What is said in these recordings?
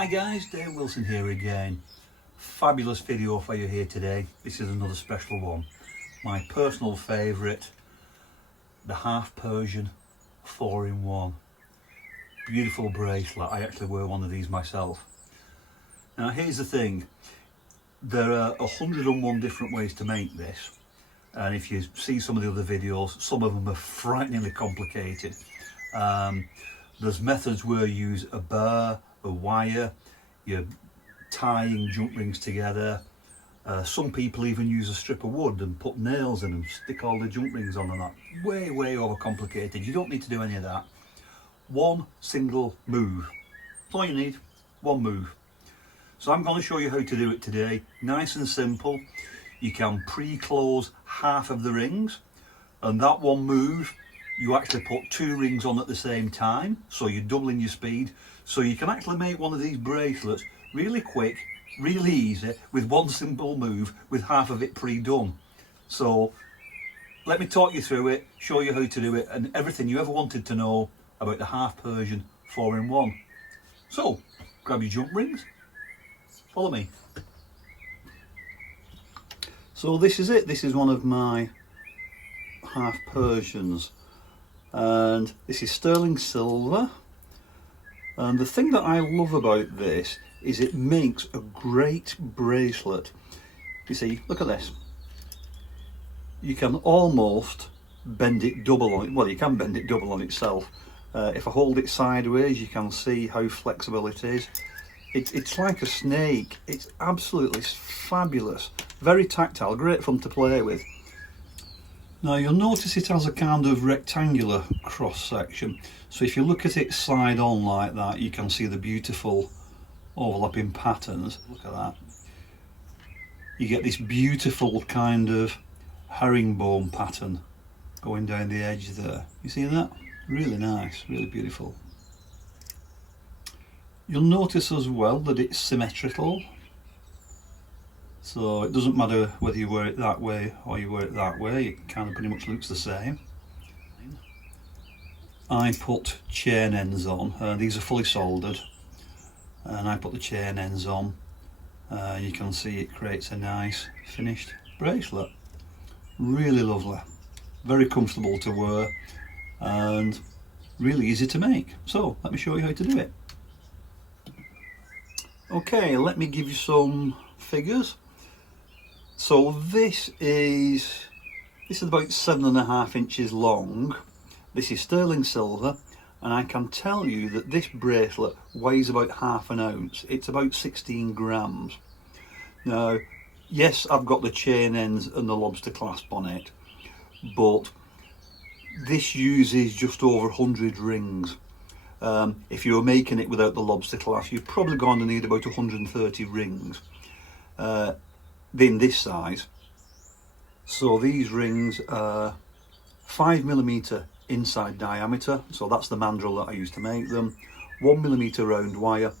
Hi guys, Dave Wilson here again. Fabulous video for you here today. This is another special one. My personal favourite, the Half Persian 4-in-1. Beautiful bracelet. I actually wear one of these myself. Now here's the thing, there are 101 different ways to make this, and if you see some of the other videos, some of them are frighteningly complicated. There's methods where you use a bar, a wire, you're tying jump rings together. Some people even use a strip of wood and put nails in and stick all the jump rings on and that. Way overcomplicated. You don't need to do any of that. One single move. That's all you need, one move. So I'm going to show you how to do it today. Nice and simple. You can pre-close half of the rings, and that one move you actually put 2 rings on at the same time, so you're doubling your speed. So you can actually make one of these bracelets really quick, really easy, with one simple move, with half of it pre-done. So let me talk you through it, show you how to do it, and everything you ever wanted to know about the Half Persian 4-in-1. So grab your jump rings, follow me. So this is it. This is one of my Half Persians, and this is sterling silver. And the thing that I love about this is it makes a great bracelet. You see, look at this. You can almost bend it double on it. Well, you can bend it double on itself. If I hold it sideways, you can see how flexible it is. It's like a snake. It's absolutely fabulous. Very tactile, great fun to play with. Now you'll notice it has a kind of rectangular cross section. So if you look at it side on like that, you can see the beautiful overlapping patterns. Look at that. You get this beautiful kind of herringbone pattern going down the edge there. You see that? Really nice, really beautiful. You'll notice as well that it's symmetrical. So it doesn't matter whether you wear it that way or you wear it that way, it kind of pretty much looks the same. I put chain ends on, these are fully soldered, and I put the chain ends on. You can see it creates a nice finished bracelet. Really lovely, very comfortable to wear and really easy to make. So let me show you how to do it. Okay, let me give you some figures. So this is about 7.5 inches long. This is sterling silver, and I can tell you that this bracelet weighs about ½ an ounce. It's about 16 grams. Now, yes, I've got the chain ends and the lobster clasp on it, but this uses just over 100 rings. If you were making it without the lobster clasp, you're probably going to need about 130 rings in this size. So these rings are 5mm inside diameter, so that's the mandrel that I use to make them, 1mm round wire,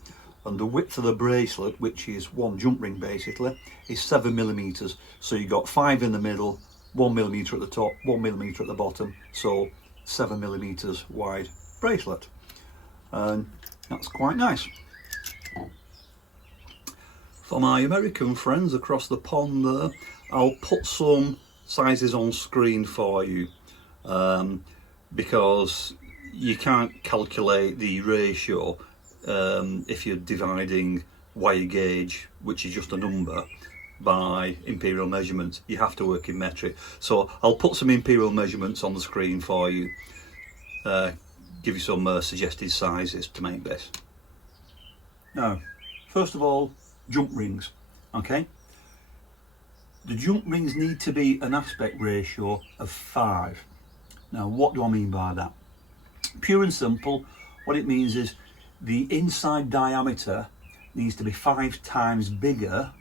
and the width of the bracelet, which is one jump ring basically, is 7mm. So you got 5 in the middle, 1mm at the top, 1mm at the bottom, so 7mm wide bracelet. And that's quite nice. For my American friends across the pond there, I'll put some sizes on screen for you, because you can't calculate the ratio if you're dividing wire gauge, which is just a number, by imperial measurements. You have to work in metric. So I'll put some imperial measurements on the screen for you, give you some suggested sizes to make this. Now, first of all, jump rings. Okay, the jump rings need to be an aspect ratio of 5. Now what do I mean by that? Pure and simple, what it means is the inside diameter needs to be 5 times bigger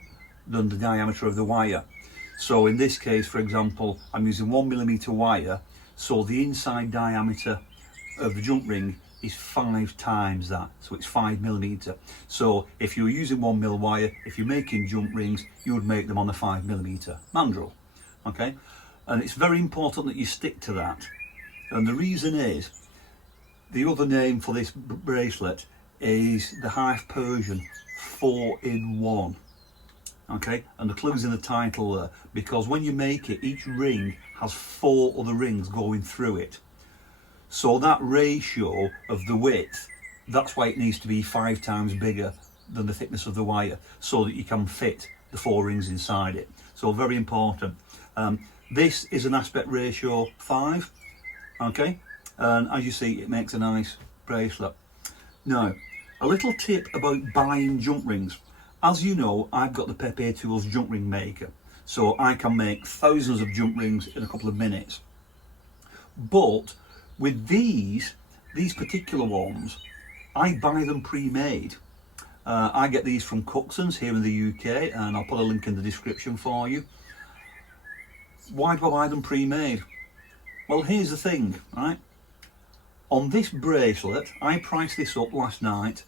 than the diameter of the wire. So in this case, for example, I'm using 1mm wire, so the inside diameter of the jump ring is 5 times that, so it's 5mm. So if you're using 1mm wire, if you're making jump rings, you would make them on a 5mm mandrel. Okay, and it's very important that you stick to that. And the reason is, the other name for this bracelet is the Half Persian 4-in-1. Okay, and the clue's in the title there, because when you make it, each ring has 4 other rings going through it. So that ratio of the width, that's why it needs to be 5 times bigger than the thickness of the wire, so that you can fit the 4 rings inside it. So very important. This is an aspect ratio 5, okay, and as you see, it makes a nice bracelet. Now, a little tip about buying jump rings. As you know, I've got the Pepe Tools jump ring maker, so I can make thousands of jump rings in a couple of minutes. But with these particular ones, I buy them pre-made. I get these from Coxsons here in the UK, and I'll put a link in the description for you. Why do I buy them pre-made? Well, here's the thing, right? On this bracelet, I priced this up last night.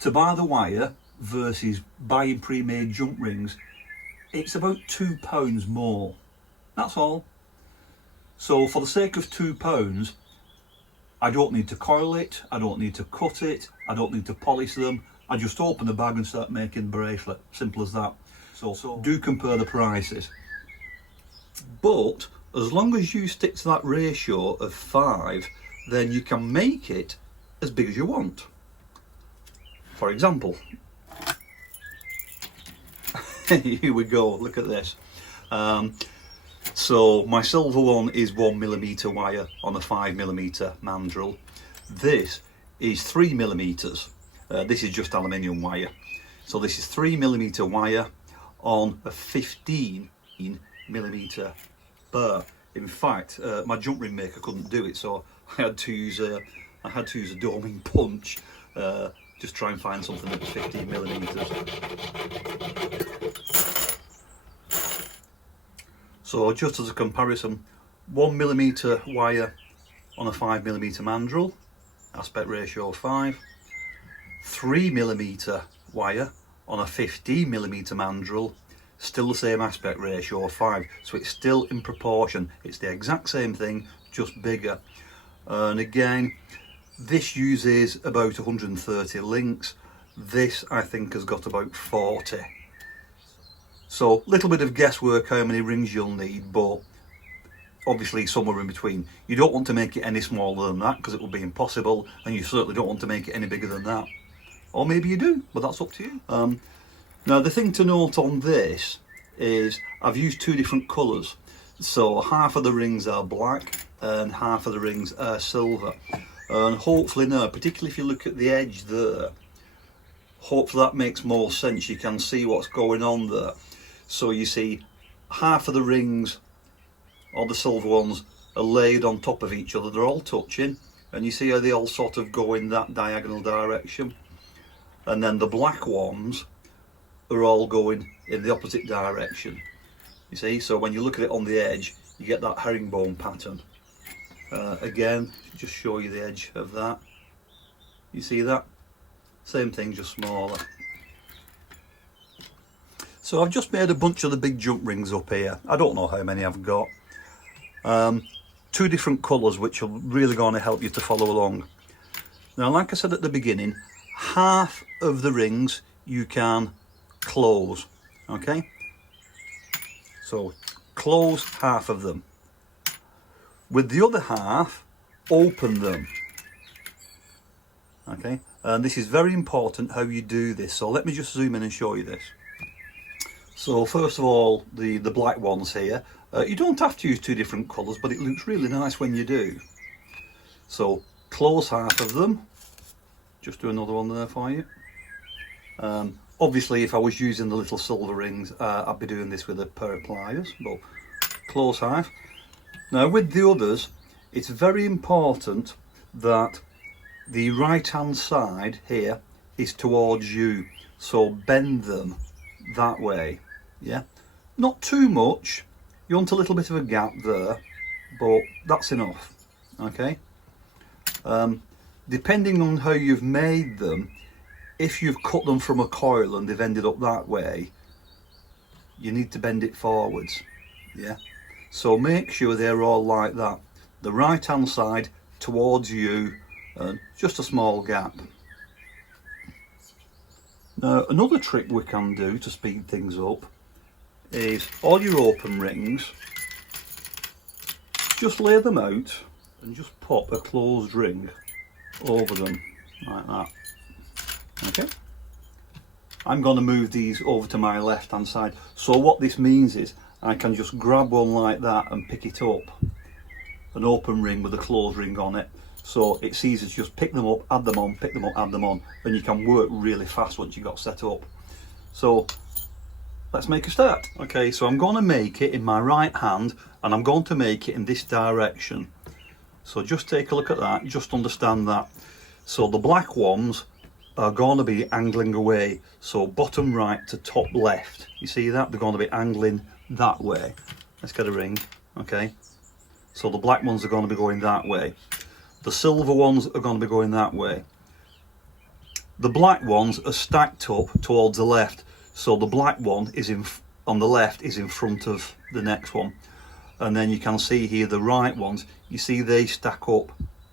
To buy the wire versus buying pre-made jump rings, it's about £2 more. That's all. So for the sake of £2, I don't need to coil it, I don't need to cut it, I don't need to polish them. I just open the bag and start making the bracelet. Simple as that. So do compare the prices. But as long as you stick to that ratio of 5, then you can make it as big as you want. For example, here we go, look at this. So my silver one is 1mm wire on a 5mm mandrel. This is 3mm. This is just aluminium wire. So this is 3mm wire on a 15mm bar. In fact, my jump ring maker couldn't do it, so I had to use a doming punch. Just try and find something that was 15mm. So just as a comparison, 1mm wire on a 5mm mandrel, aspect ratio 5. 3mm wire on a 15mm mandrel, still the same aspect ratio 5. So it's still in proportion. It's the exact same thing, just bigger. And again, this uses about 130 links. This, I think, has got about 40. So a little bit of guesswork how many rings you'll need, but obviously somewhere in between. You don't want to make it any smaller than that because it will be impossible, and you certainly don't want to make it any bigger than that. Or maybe you do, but that's up to you. Now the thing to note on this is I've used 2 different colours. So half of the rings are black and half of the rings are silver. And hopefully now, particularly if you look at the edge there, hopefully that makes more sense. You can see what's going on there. So you see half of the rings, or the silver ones, are laid on top of each other. They're all touching, and you see how they all sort of go in that diagonal direction. And then the black ones are all going in the opposite direction. You see, so when you look at it on the edge, you get that herringbone pattern. Again, just show you the edge of that. You see that? Same thing, just smaller. So I've just made a bunch of the big jump rings up here. I don't know how many I've got. 2 different colours, which are really going to help you to follow along. Now, like I said at the beginning, half of the rings you can close, okay? So close half of them. With the other half, open them, okay? And this is very important how you do this, so let me just zoom in and show you this. So first of all, the black ones here, you don't have to use 2 different colours, but it looks really nice when you do. So close half of them. Just do another one there for you. Obviously if I was using the little silver rings, I'd be doing this with a pair of pliers, but close half. Now with the others, it's very important that the right hand side here is towards you, so bend them that way, yeah? Not too much, you want a little bit of a gap there, but that's enough, okay? Depending on how you've made them, if you've cut them from a coil and they've ended up that way, you need to bend it forwards, yeah? So make sure they're all like that. The right hand side towards you, and just a small gap. Now another trick we can do to speed things up is all your open rings, just lay them out and just pop a closed ring over them like that. Okay, I'm going to move these over to my left hand side, so what this means is I can just grab one like that and pick it up, an open ring with a closed ring on it, so it's easy to just pick them up, add them on, pick them up, add them on, and you can work really fast once you got set up. So let's make a start. Okay, so I'm going to make it in my right hand and I'm going to make it in this direction. So just take a look at that, just understand that. So the black ones are going to be angling away, so bottom right to top left. You see that? They're going to be angling that way. Let's get a ring. Okay, so the black ones are going to be going that way. The silver ones are going to be going that way. The black ones are stacked up towards the left, so the black one is on the left is in front of the next one. And then you can see here the right ones, you see they stack up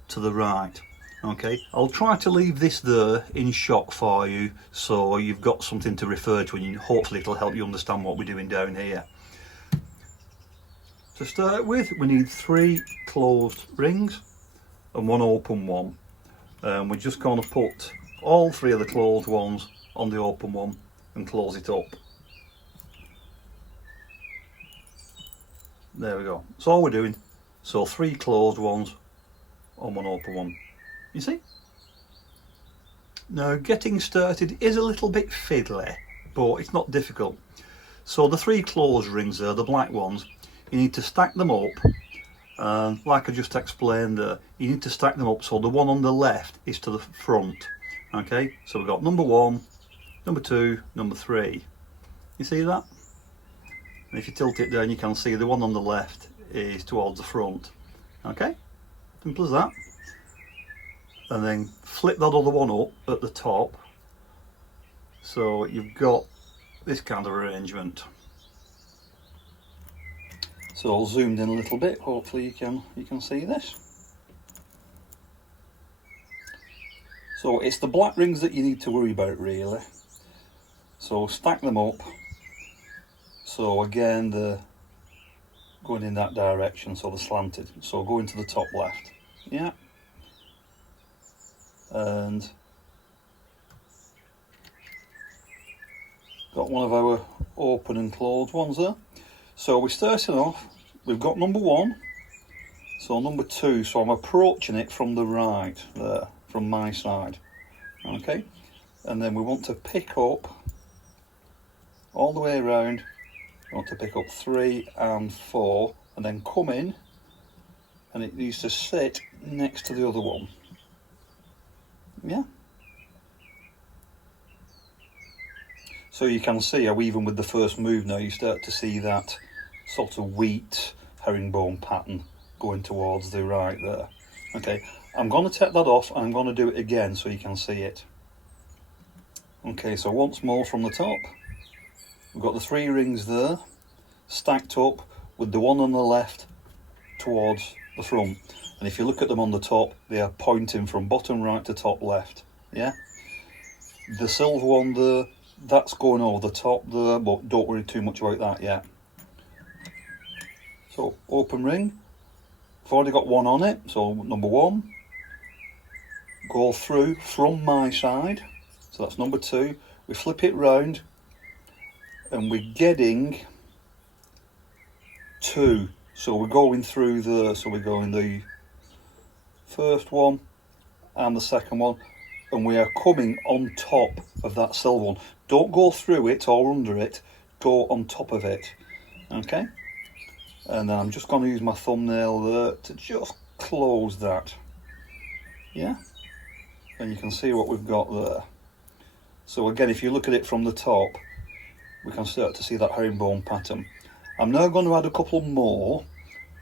to the right. Okay, I'll try to leave this there in shot for you so you've got something to refer to, and hopefully it'll help you understand what we're doing down here. To start with, we need 3 closed rings and 1 open one. We're just going to put all 3 of the closed ones on the open one and close it up. There we go. That's all we're doing. So 3 closed ones on 1 open one. You see? Now getting started is a little bit fiddly, but it's not difficult. So the 3 closed rings there, the black ones, you need to stack them up, and like I just explained there, you need to stack them up so the one on the left is to the front. Okay, so we've got number 1, number 2, number 3. You see that? And if you tilt it down, you can see the one on the left is towards the front. Okay, simple as that. And then flip that other one up at the top, so you've got this kind of arrangement. So I'll zoom in a little bit, hopefully you can see this. So it's the black rings that you need to worry about really. So stack them up, so again they're going in that direction, so they're slanted, so go into the top left. Yeah, and got one of our open and closed ones there. So we're starting off, we've got number 1, so number 2, so I'm approaching it from the right there, from my side. Okay, and then we want to pick up all the way around. We want to pick up 3 and 4 and then come in, and it needs to sit next to the other one. Yeah, so you can see how even with the first move now you start to see that sort of wheat herringbone pattern going towards the right there. Okay, I'm going to take that off and I'm going to do it again so you can see it. Okay, so once more from the top, we've got the 3 rings there stacked up with the one on the left towards the front, and if you look at them on the top, they are pointing from bottom right to top left. Yeah, the silver one there, that's going over the top there, but don't worry too much about that yet. So open ring, I've already got 1 on it, so number 1, go through from my side, so that's number 2, we flip it round and we're getting 2, so we're going through there, so we're going the first one and the second one, and we are coming on top of that silver one. Don't go through it or under it, go on top of it. Okay, and then I'm just going to use my thumbnail there to just close that. Yeah, and you can see what we've got there. So again, if you look at it from the top, we can start to see that herringbone pattern. I'm now going to add a couple more,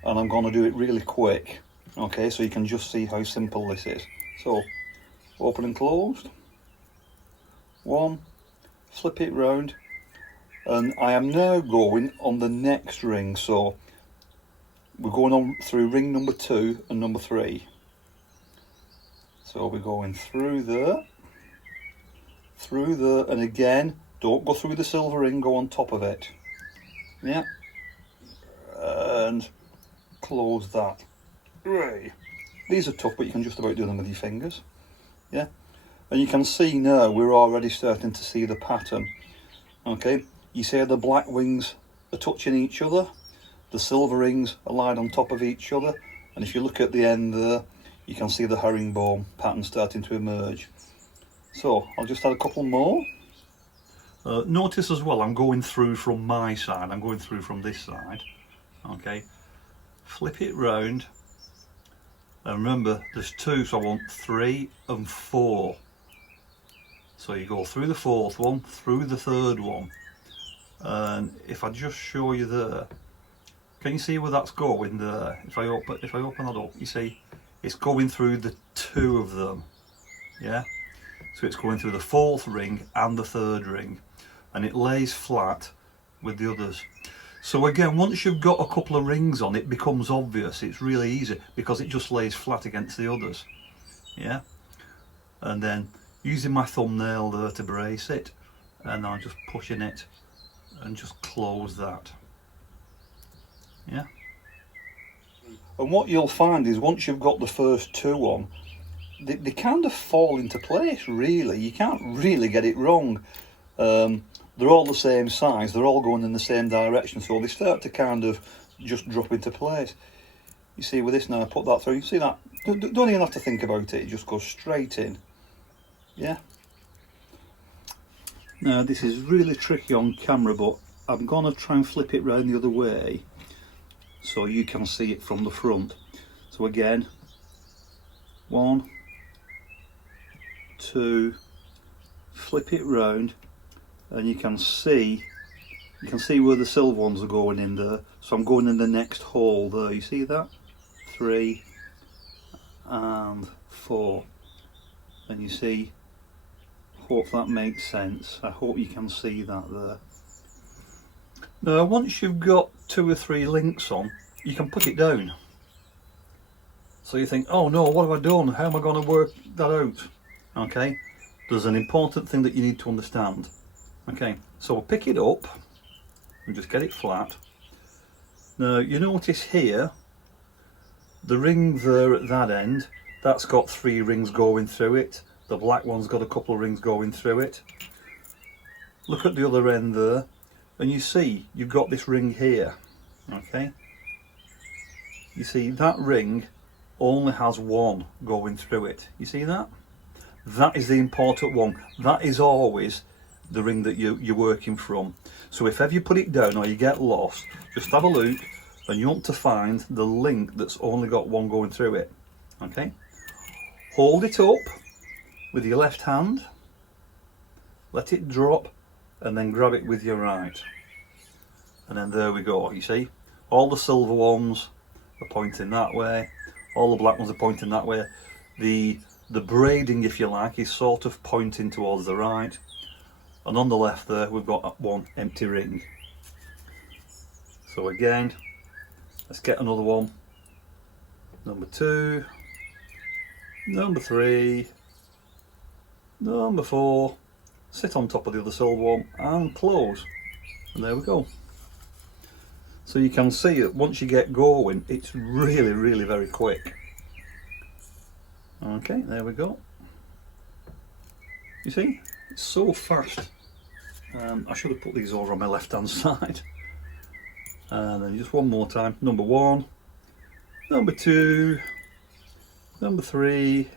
and I'm going to do it really quick. Okay, so you can just see how simple this is. So open and closed, 1, flip it round, and I am now going on the next ring, so we're going on through ring number 2 and number 3. So we're going through there, through there, and again, don't go through the silver ring, go on top of it. Yeah, and close that. Right. These are tough, but you can just about do them with your fingers. Yeah, and you can see now we're already starting to see the pattern. Okay, you see the black wings are touching each other, the silver rings are lying on top of each other, and if you look at the end there, you can see the herringbone pattern starting to emerge. So I'll just add a couple more. Notice as well, I'm going through from my side, I'm going through from this side. Okay, flip it round, and remember there's two, so I want 3 and 4. So you go through the fourth one, through the third one, and if I just show you there, can you see where that's going there? If I open that up, you see it's going through the 2 of them. Yeah, so it's going through the 4th ring and the 3rd ring, and it lays flat with the others. So again, once you've got a couple of rings on, it becomes obvious. It's really easy because it just lays flat against the others. Yeah, and then using my thumbnail there to brace it, and I'm just pushing it and just close that. Yeah. And what you'll find is once you've got the first 2 on, they kind of fall into place really. You can't really get it wrong. They're all the same size, they're all going in the same direction, so they start to kind of just drop into place. You see with this now, I put that through, you see that? Don't even have to think about it, it just goes straight in. Yeah. Now this is really tricky on camera, but I'm going to try and flip it round the other way so you can see it from the front. So again, 1, 2, flip it round, and you can see where the silver ones are going in there. So I'm going in the next hole there, you see that? 3 and 4, and you see, hope that makes sense. I hope you can see that there. Now once you've got 2 or 3 links on, you can put it down. So you think, oh no, what have I done? How am I going to work that out? Okay, there's an important thing that you need to understand. Okay, so we'll pick it up and just get it flat. Now you notice here, the ring there at that end, that's got 3 rings going through it. The black one's got a couple of rings going through it. Look at the other end there, and you see you've got this ring here. Okay, you see that ring only has 1 going through it. You see that? That is the important one. That is always the ring that you're working from. So if ever you put it down or you get lost, just have a look and you want to find the link that's only got 1 going through it. Okay, hold it up with your left hand, let it drop, and then grab it with your right, and then there we go. You see all the silver ones are pointing that way, all the black ones are pointing that way. The braiding, if you like, is sort of pointing towards the right, and on the left there we've got 1 empty ring. So again, let's get another one. Number 2, number 3, number 4, sit on top of the other silver one and close, and there we go. So you can see that once you get going, it's really very quick. Okay, there we go. You see, it's so fast. I should have put these over on my left hand side. And then just one more time. Number 1, number 2, number 3.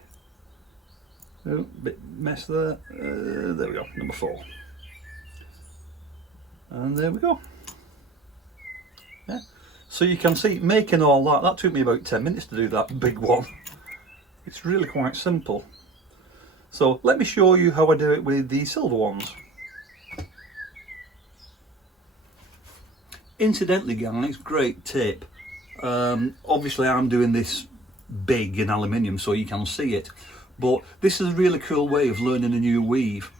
Oh, bit mess there. There we go. Number 4. And there we go. Yeah. So you can see, making all that took me about 10 minutes to do that big one. It's really quite simple. So let me show you how I do it with the silver ones. Incidentally guys, great tip. Obviously I'm doing this big in aluminium so you can see it, but this is a really cool way of learning a new weave.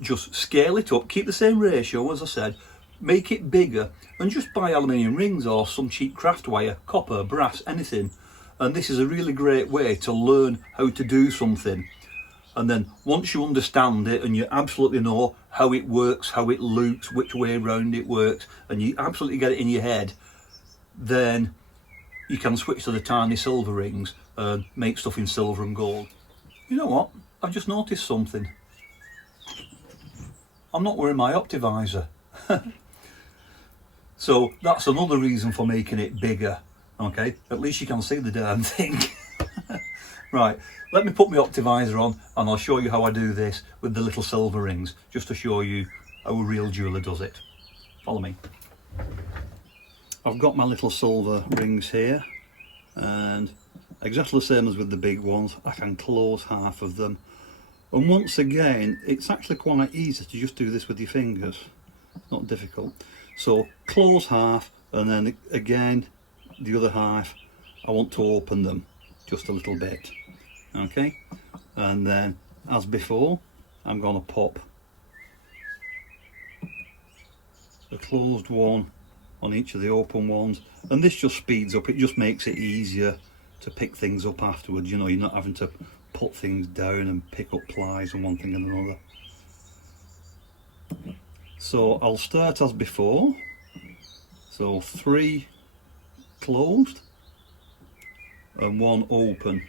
Just scale it up, keep the same ratio as I said, make it bigger, and just buy aluminium rings or some cheap craft wire, copper, brass, anything. And this is a really great way to learn how to do something. And then once you understand it and you absolutely know how it works, how it loops, which way round it works, and you absolutely get it in your head, then you can switch to the tiny silver rings and make stuff in silver and gold. You know what? I've just noticed something. I'm not wearing my Optivisor. So that's another reason for making it bigger. Okay, at least you can see the damn thing. Right, let me put my Optivisor on and I'll show you how I do this with the little silver rings, just to show you how a real jeweller does it. Follow me. I've got my little silver rings here, and exactly the same as with the big ones, I can close half of them. And once again, it's actually quite easy to just do this with your fingers. It's not difficult. So close half, and then again the other half, I want to open them just a little bit. Okay, and then as before, I'm going to pop the closed one on each of the open ones, and this just speeds up, it just makes it easier to pick things up afterwards. You know, you're not having to put things down and pick up plies and one thing and another. So I'll start as before, so 3 closed and 1 open.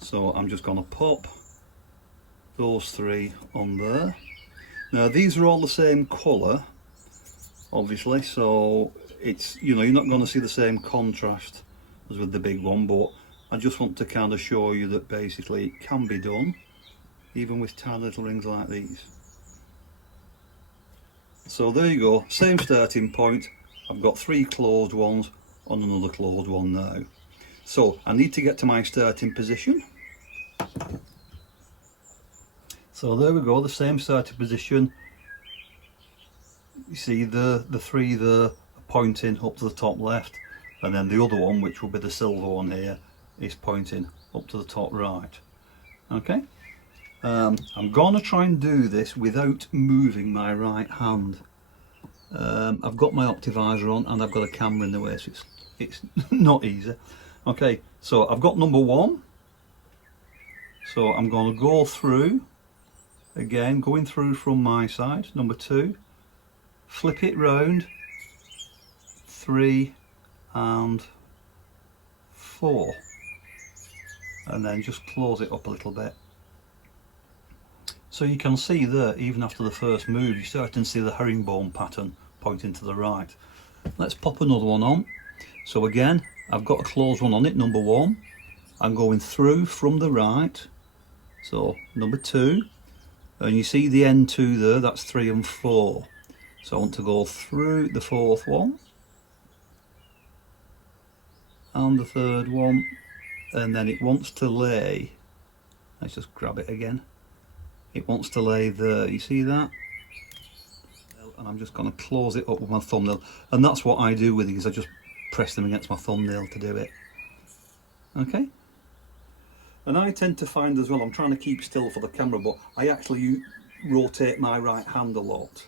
So I'm just going to pop those 3 on there. Now these are all the same colour, obviously, so it's, you know, you're not going to see the same contrast as with the big one, but I just want to kind of show you that basically it can be done even with tiny little rings like these. So there you go, same starting point. I've got 3 closed ones on another closed one now. So I need to get to my starting position. So there we go, the same starting position. You see the 3 there pointing up to the top left, and then the other one, which will be the silver one here, is pointing up to the top right. Okay, I'm going to try and do this without moving my right hand. I've got my Optivisor on and I've got a camera in the way, so it's not easy. Okay, so I've got number 1, so I'm going to go through again, going through from my side. Number 2, flip it round, 3 and 4, and then just close it up a little bit. So you can see there, even after the first move, you're starting to see the herringbone pattern pointing to the right. Let's pop another one on. So again, I've got a closed one on it, number 1. I'm going through from the right, so number 2, and you see the end 2 there, that's 3 and 4. So I want to go through the 4th one and the 3rd one, and then it wants to lay, let's just grab it again, it wants to lay there, you see that? And I'm just going to close it up with my thumbnail, and that's what I do with these, I just press them against my thumbnail to do it. Okay, and I tend to find as well, I'm trying to keep still for the camera, but I actually rotate my right hand a lot.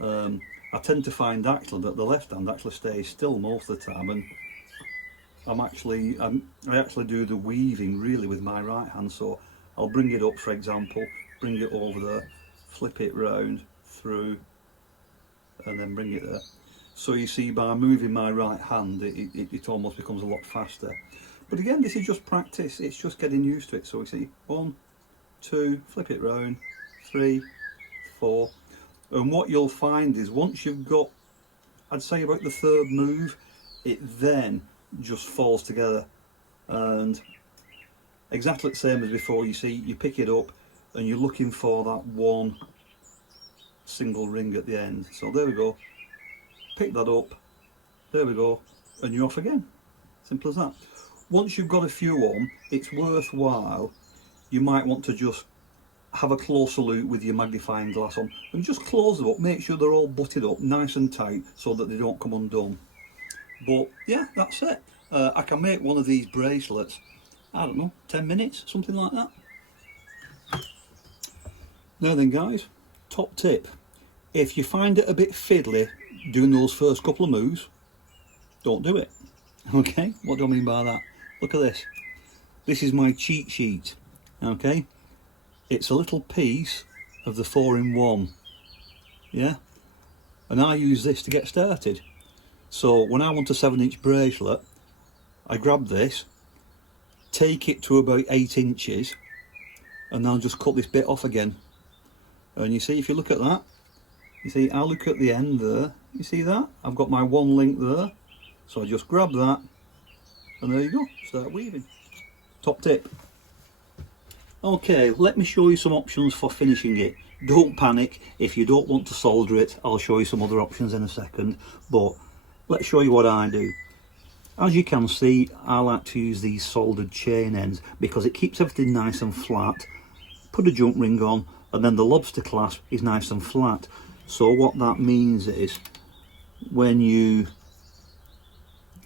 I tend to find actually that the left hand actually stays still most of the time, and I actually do the weaving really with my right hand. So I'll bring it up, for example, bring it over there, flip it round through, and then bring it there. So you see, by moving my right hand, it almost becomes a lot faster. But again, this is just practice, it's just getting used to it. So we see 1, 2, flip it round, 3, 4, and what you'll find is once you've got, I'd say about the 3rd move, it then just falls together, and exactly the same as before. You see, you pick it up and you're looking for that one single ring at the end. So there we go, pick that up, there we go, and you're off again. Simple as that. Once you've got a few on, it's worthwhile, you might want to just have a closer look with your magnifying glass on and just close them up, make sure they're all butted up nice and tight so that they don't come undone. But yeah, that's it. I can make one of these bracelets, I don't know, 10 minutes, something like that. Now then guys, top tip, if you find it a bit fiddly doing those first couple of moves, don't do it. Okay, what do I mean by that? Look at this. This is my cheat sheet. Okay, it's a little piece of the 4-in-1, yeah, and I use this to get started. So when I want a 7-inch bracelet, I grab this, take it to about 8 inches, and then I'll just cut this bit off again. And you see, if you look at that, you see, I look at the end there, you see that? I've got my one link there, so I just grab that, and there you go, start weaving. Top tip. Okay, let me show you some options for finishing it. Don't panic, if you don't want to solder it, I'll show you some other options in a second, but let's show you what I do. As you can see, I like to use these soldered chain ends because it keeps everything nice and flat. Put a jump ring on, and then the lobster clasp is nice and flat. So what that means is, when you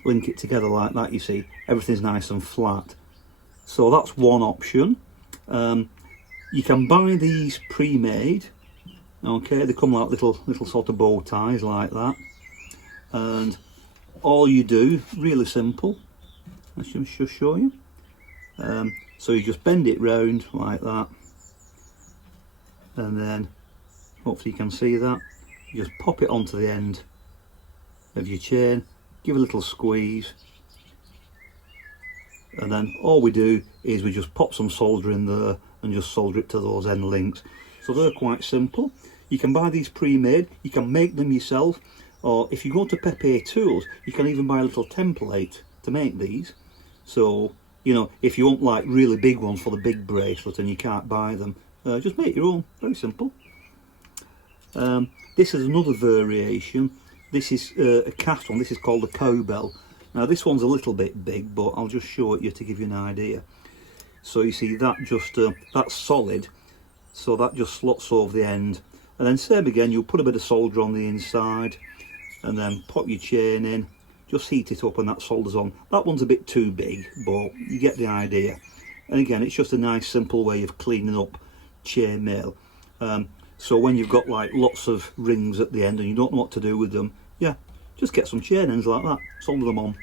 link it together like that, you see, everything's nice and flat. So that's one option. You can buy these pre-made. Okay, they come like little sort of bow ties like that. And all you do, really simple, let's just show you. So you just bend it round like that, and then hopefully you can see that. You just pop it onto the end of your chain, give a little squeeze, and then all we do is we just pop some solder in there and just solder it to those end links. So they're quite simple. You can buy these pre-made, you can make them yourself, or if you go to Pepe Tools, you can even buy a little template to make these. So, you know, if you want like really big ones for the big bracelet and you can't buy them, just make your own, very simple. This is another variation. This is a cast one, this is called a cowbell. Now this one's a little bit big, but I'll just show it you to give you an idea. So you see that just, that's solid, so that just slots over the end. And then same again, you'll put a bit of solder on the inside, and then pop your chain in, just heat it up and that solders on. That one's a bit too big, but you get the idea. And again, it's just a nice simple way of cleaning up chain mail. So when you've got like lots of rings at the end and you don't know what to do with them, yeah, just get some chain ends like that, solder them on.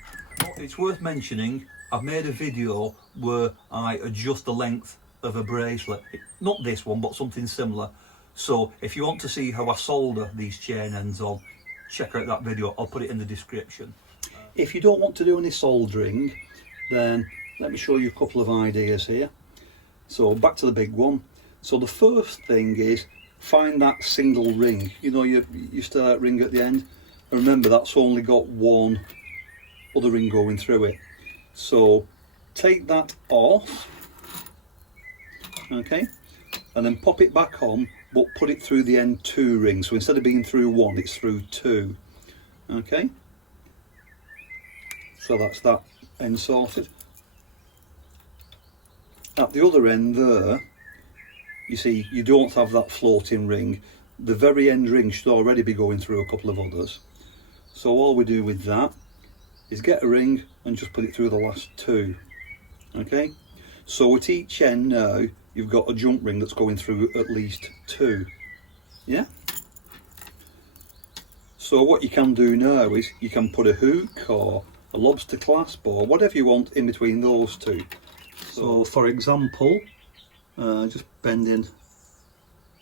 It's worth mentioning, I've made a video where I adjust the length of a bracelet. Not this one, but something similar. So if you want to see how I solder these chain ends on, check out that video, I'll put it in the description. If you don't want to do any soldering, then let me show you a couple of ideas here. So back to the big one. So the first thing is, find that single ring, you know, your start ring at the end, and remember that's only got one other ring going through it. So take that off, okay, and then pop it back on, but put it through the end 2 rings. So instead of being through 1, it's through 2. Okay, so that's that end sorted. At the other end there, you see, you don't have that floating ring. The very end ring should already be going through a couple of others. So all we do with that is get a ring and just put it through the last 2. Okay, so at each end now, you've got a jump ring that's going through at least 2. Yeah? So what you can do now is you can put a hook or a lobster clasp or whatever you want in between those 2. So for example, just bend in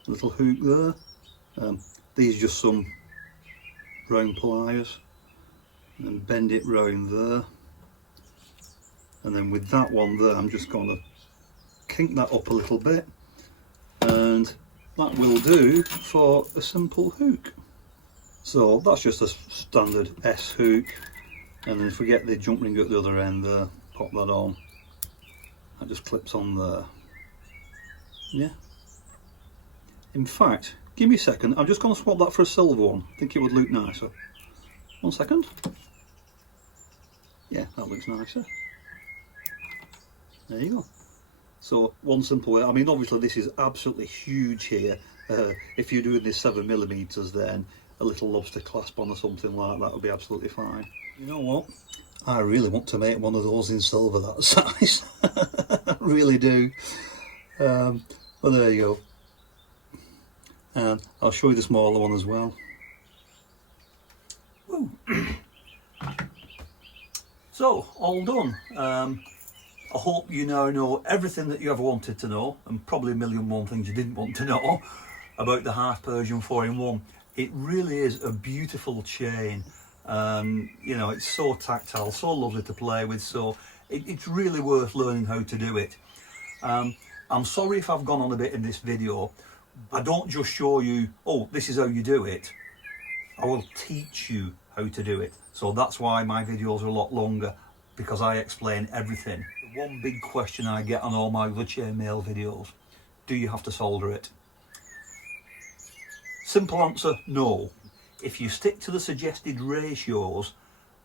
a little hook there. These are just some round pliers, and bend it round there. And then with that one there, I'm just going to kink that up a little bit, and that will do for a simple hook. So that's just a standard S hook, and then if we get the jump ring at the other end there, pop that on. That just clips on there. Yeah. In fact, give me a second, I'm just going to swap that for a silver one. I think it would look nicer. 1 second. Yeah, that looks nicer. There you go. So one simple way, I mean obviously this is absolutely huge here. If you're doing this 7mm, then a little lobster clasp on or something like that would be absolutely fine. You know what? I really want to make one of those in silver that size. I really do. Well, there you go. And I'll show you the smaller one as well. So all done. I hope you now know everything that you ever wanted to know, and probably a million one things you didn't want to know about the Half Persian 4-in-1. It really is a beautiful chain. You know, it's so tactile, so lovely to play with, so it's really worth learning how to do it. I'm sorry if I've gone on a bit in this video. I don't just show you, oh, this is how you do it. I will teach you how to do it. So that's why my videos are a lot longer, because I explain everything. The one big question I get on all my other chainmail videos: do you have to solder it? Simple answer, no. If you stick to the suggested ratios,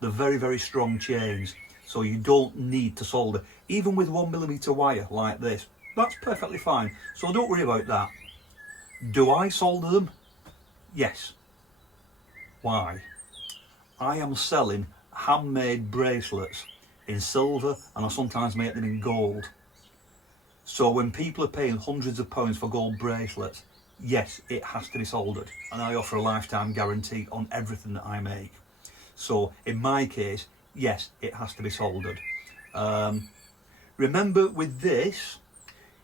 they're very, very strong chains, so you don't need to solder. Even with 1mm wire like this, that's perfectly fine, so don't worry about that. Do I solder them? Yes. Why? I am selling handmade bracelets in silver, and I sometimes make them in gold. So when people are paying hundreds of pounds for gold bracelets, yes, it has to be soldered, and I offer a lifetime guarantee on everything that I make. So in my case, yes, it has to be soldered. Remember, with this,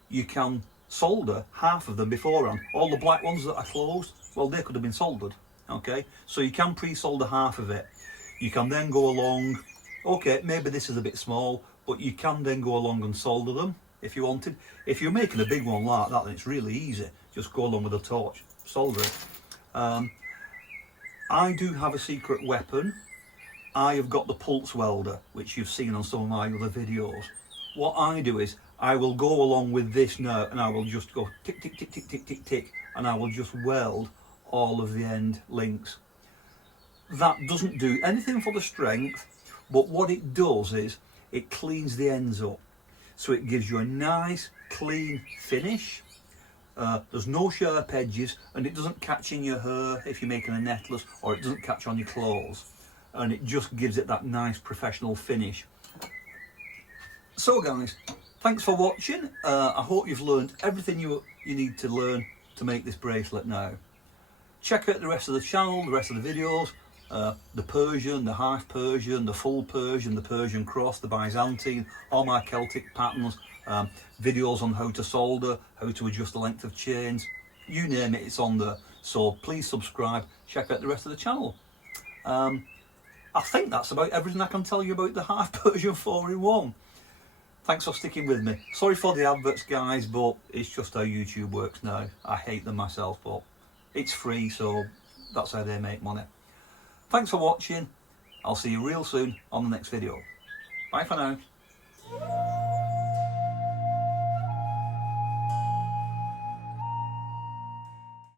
you can solder half of them beforehand. All the black ones that I closed, well, they could have been soldered. Okay, so you can pre-solder half of it. You can then go along, okay, maybe this is a bit small, but you can then go along and solder them if you wanted. If you're making a big one like that, then it's really easy. Just go along with a torch, solder it. I do have a secret weapon. I have got the pulse welder, which you've seen on some of my other videos. What I do is, I will go along with this now, and I will just go tick, tick, tick, tick, tick, tick, tick, and I will just weld all of the end links. That doesn't do anything for the strength, but what it does is it cleans the ends up, so it gives you a nice clean finish. There's no sharp edges, and it doesn't catch in your hair if you're making a necklace, or it doesn't catch on your clothes, and it just gives it that nice professional finish. So guys, thanks for watching. I hope you've learned everything you need to learn to make this bracelet now. Check out the rest of the channel, the rest of the videos, the Persian, the Half Persian, the Full Persian, the Persian Cross, the Byzantine, all my Celtic patterns, videos on how to solder, how to adjust the length of chains, you name it, it's on there. So please subscribe, check out the rest of the channel. I think that's about everything I can tell you about the Half Persian 4-in-1. Thanks for sticking with me. Sorry for the adverts, guys, but it's just how YouTube works now. I hate them myself, but it's free, so that's how they make money. Thanks for watching. I'll see you real soon on the next video. Bye for now.